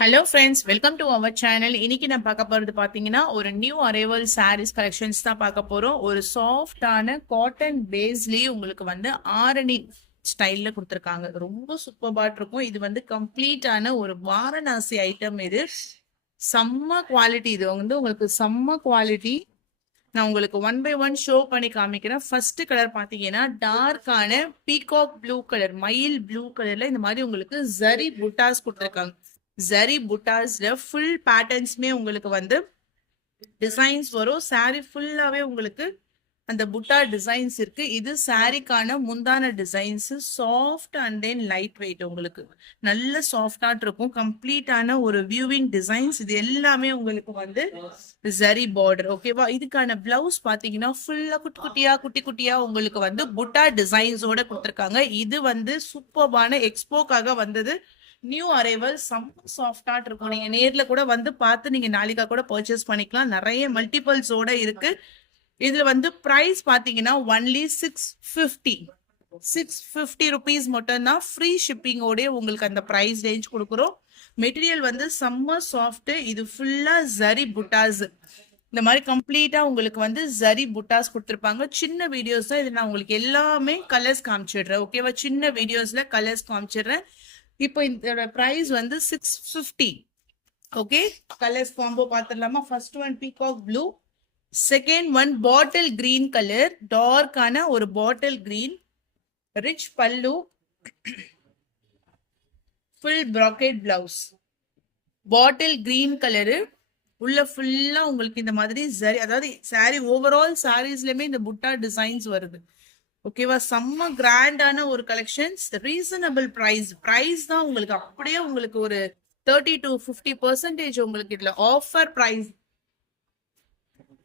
Hello friends, welcome to our channel. இன்னைக்கு நான் பார்க்க போறது பாத்தீங்கன்னா ஒரு நியூ அரைவல் சாரீஸ் கலெக்ஷன்ஸ் தான் பார்க்க போறோம். ஒரு சாஃப்டான காட்டன் பேஸ்லயே உங்களுக்கு வந்து ஆரணி ஸ்டைல்ல கொடுத்துருக்காங்க. ரொம்ப சூப்பர்பாட் இருக்கும். இது வந்து கம்ப்ளீட்டான ஒரு வாரணாசி ஐட்டம். இது செம்ம குவாலிட்டி. இது வந்து உங்களுக்கு செம்ம குவாலிட்டி. நான் உங்களுக்கு ஒன் பை ஒன் ஷோ பண்ணி காமிக்கிறேன். ஃபர்ஸ்ட் கலர் பாத்தீங்கன்னா டார்க்கான பீகாக் ப்ளூ கலர், மயில் ப்ளூ கலர்ல இந்த மாதிரி உங்களுக்கு ஜரி புட்டாஸ் கொடுத்துருக்காங்க. ஜரி புட்டாஸ்ல ஃபுல் பேட்டர்ன்ஸ்மே உங்களுக்கு வந்து டிசைன்ஸ் வரும். சாரி ஃபுல்லாவே உங்களுக்கு அந்த புட்டா டிசைன்ஸ் இருக்கு. இது சாரிக்கான முந்தான designs. Soft and then light weight, உங்களுக்கு நல்ல சாஃப்டா இருக்கும். கம்ப்ளீட்டான ஒரு வியூவிங் டிசைன்ஸ். இது எல்லாமே உங்களுக்கு வந்து ஜரி பார்டர். ஓகேவா? இதுக்கான பிளவுஸ் பாத்தீங்கன்னா ஃபுல்லா குட்டி குட்டியா உங்களுக்கு வந்து புட்டா டிசைன்ஸோட கொடுத்துருக்காங்க. இது வந்து சூப்பர்பான எக்ஸ்போக்காக வந்தது. நியூ அரைவல், செம்ம சாஃப்டா இருக்கும். நீங்க நேர்ல கூட வந்து பார்த்து நீங்க நாளைக்கா கூட பர்ச்சேஸ் பண்ணிக்கலாம். நிறைய மல்டிபிள்ஸோட இருக்கு. இதுல வந்து பிரைஸ் பாத்தீங்கன்னா ஒன்லி 650 ருபீஸ் மட்டும் தான். ஃப்ரீ ஷிப்பிங்கோட உங்களுக்கு அந்த பிரைஸ் ரேஞ்ச் கொடுக்குறோம். மெட்டீரியல் வந்து செம்ம சாஃப்ட். இது ஃபுல்லா ஜரி புட்டாஸ். இந்த மாதிரி கம்ப்ளீட்டா உங்களுக்கு வந்து ஜரி புட்டாஸ் கொடுத்துருப்பாங்க. சின்ன வீடியோஸ் தான் இது. நான் உங்களுக்கு எல்லாமே கலர்ஸ் காமிச்சிடுறேன். ஓகேவா? சின்ன வீடியோஸ்ல கலர்ஸ் காமிச்சிடுறேன். இப்போ இதோட பிரைஸ் வந்து 650. ஓகே, கலர்ஸ் காம்போ பார்த்துடலாமா? First one peacock blue, second one bottle green colour, டார்க்கான ஒரு bottle green, rich pallu, full brocade blouse, bottle green colour, உள்ள ஃபுல்லா உங்களுக்கு இந்த மாதிரி சரி, அதாவது சாரி ஓவரால் சாரீஸ்லயுமே இந்த புட்டா டிசைன்ஸ் வருது. ஓகேவா? செம்ம கிராண்டான ஒரு கலெக்ஷன்ஸ். ரீசனபிள் பிரைஸ் தான் உங்களுக்கு. அப்படியே உங்களுக்கு ஒரு 30 to 50% உங்களுக்கு இதுல offer price.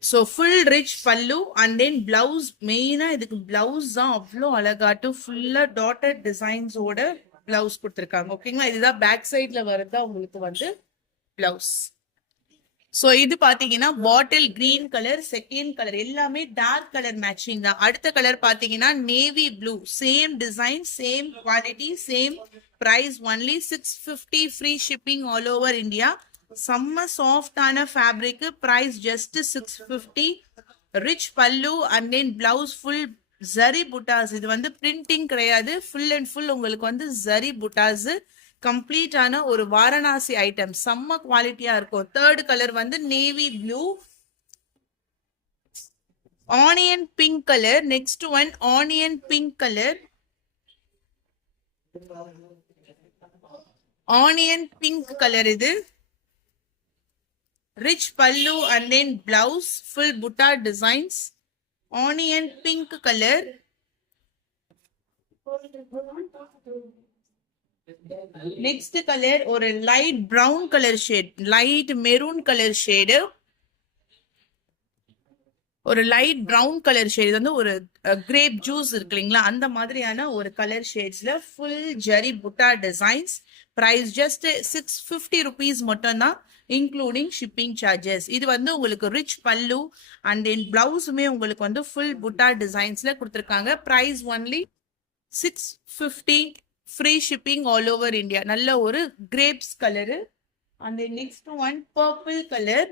So full rich pallu and then blouse. மெயினா இதுக்கு பிளவுஸ் தான் அவ்வளோ அழகாட்டு ஃபுல்லா டாட்டட் டிசைன்ஸோட பிளவுஸ் கொடுத்துருக்காங்க. ஓகேங்களா? இதுதான் பேக் சைட்ல வருதா உங்களுக்கு வந்து பிளவுஸ். சோ இது பாத்தீங்கன்னா bottle green colour, second colour எல்லாமே டார்க் கலர் மேட்சிங் தான். அடுத்த கலர் பாத்தீங்கன்னா navy blue. Same design, same quality, same price. Only 650. Free shipping all over India. செம்ம சாஃப்டான fabric. Price just 650. Rich pallu and then blouse full zari buttas. இது வந்து printing கிடையாது, full and full உங்களுக்கு வந்து ஜரி புட்டாஸ். கம்ப்ளீட்டான ஒரு வாரணாசி ஐட்டம். செம்ம குவாலிட்டியா இருக்கும். தேர்ட் கலர் வந்து navy blue, onion pink colour. Next one onion pink colour, onion pink colour. இது rich pallu and then blouse full butta designs. Onion pink colour, next colour ஒரு light brown colour shade, light maroon colour shade, ஒரு light brown colour shade. வந்து ஒரு grape juice இருக்கு இல்லைங்களா, அந்த மாதிரியான ஒரு கலர் ஷேட்ஸ்ல ஃபுல் ஜரி புட்டா டிசைன்ஸ். பிரைஸ் ஜஸ்ட் 650 ருபீஸ் மட்டும் தான், இன்க்ளூடிங் ஷிப்பிங் சார்ஜஸ். இது வந்து உங்களுக்கு ரிச் பல்லு அண்ட் தென் பிளவுஸுமே உங்களுக்கு வந்து ஃபுல் புட்டா டிசைன்ஸ்ல கொடுத்துருக்காங்க. Price only 650. Free shipping all over India. நல்ல ஒரு கிரேப்ஸ் கலரு. அந்த next one purple colour,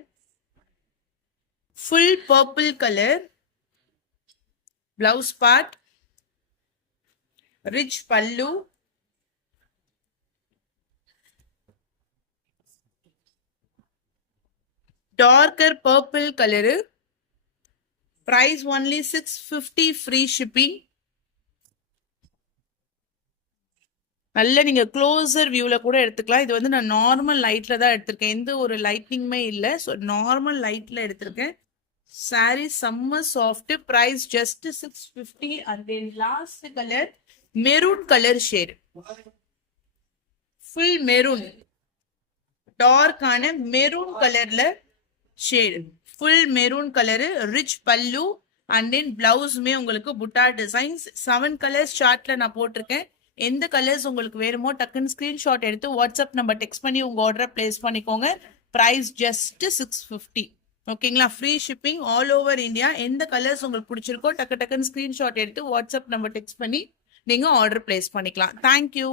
full purple colour, blouse part, rich pallu, darker purple colour. Price only 650. Free shipping. நல்ல நீங்க க்ளோசர் வியூல கூட எடுத்துக்கலாம். இது வந்து நான் நார்மல் லைட்ல தான் எடுத்திருக்கேன், எந்த ஒரு லைட்னிங்குமே இல்லை. ஸோ நார்மல் லைட்ல எடுத்திருக்கேன். சாரி செம்ம soft. Price just 650. And then last colour maroon colour shade, full maroon, டார்க்கான மெரூன் கலர்ல shade, full maroon colour, rich pallu and then பிளவுஸுமே உங்களுக்கு புட்டா டிசைன்ஸ். 7 கலர்ஸ் சார்ட்ல நான் போட்டிருக்கேன். எந்த கலர்ஸ் உங்களுக்கு வேணுமோ டக்குன்னு ஸ்கிரீன்ஷாட் எடுத்து வாட்ஸ்அப் நம்பர் டெக்ஸ்ட் பண்ணி உங்க ஆர்டரை பிளேஸ் பண்ணிக்கோங்க. Price just 650. ஓகேங்களா? Free shipping all over India. எந்த கலர்ஸ் உங்களுக்கு பிடிச்சிருக்கோ டக்குன்னு ஸ்கிரீன்ஷாட் எடுத்து வாட்ஸ்அப் நம்பர் டெக்ஸ்ட் பண்ணி நீங்க ஆர்டர் பிளேஸ் பண்ணிக்கலாம். தேங்க்யூ.